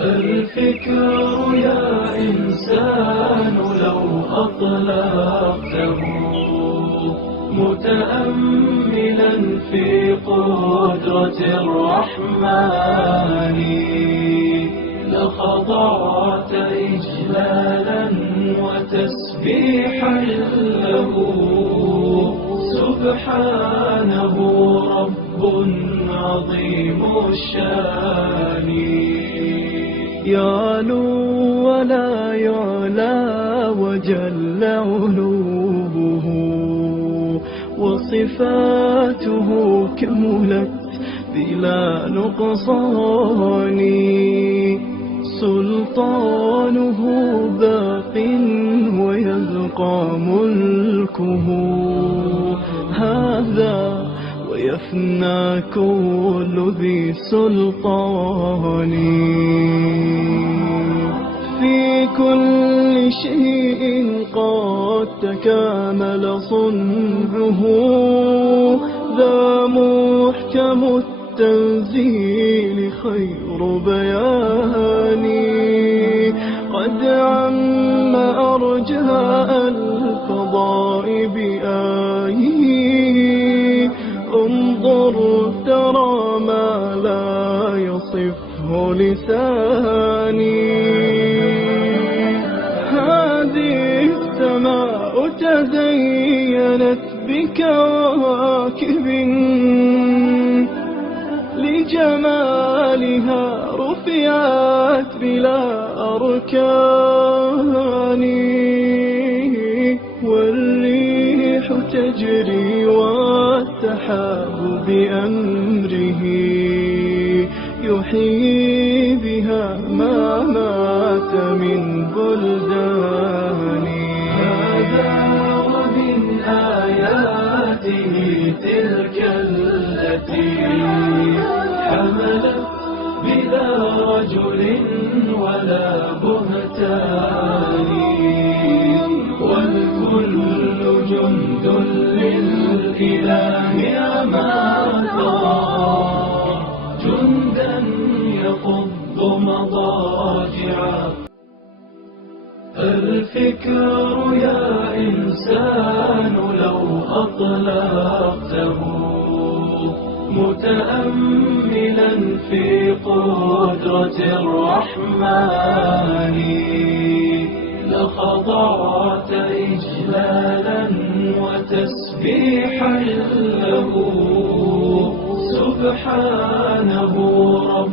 الفكر يا إنسان لو أطلقته متأملا في قدرة الرحمن لخضعت إجلالا وتسبيحا له سبحانه رب عظيم الشان يعلو ولا يعلى وجل علوه وصفاته كملت بلا نقصان سلطانه باق ويبقى ملكه هذا ويفنى كل ذي سلطان في كل شيء قد تكامل صنعه ذا محكم التنزيل خير بيان قد عم أرجاء الفضاء بآيه انظر ترى ما لا يصفه لساني هذه السماء تزينت بكواكب لجمالها رفعت بلا أركان والريح تجري والسحاب بأمره يحيي بها ما مات من بلدان هذا ومن آياته تلك التي حملت بلا رجل ولا بهتان والكل جند للإله أماتا جندا يفض مضاجعا الفكر يا إنسان لو أطلقته متأملا في قدرة الرحمن لخضعت إجلالا وتسبيحا له سبحانه رب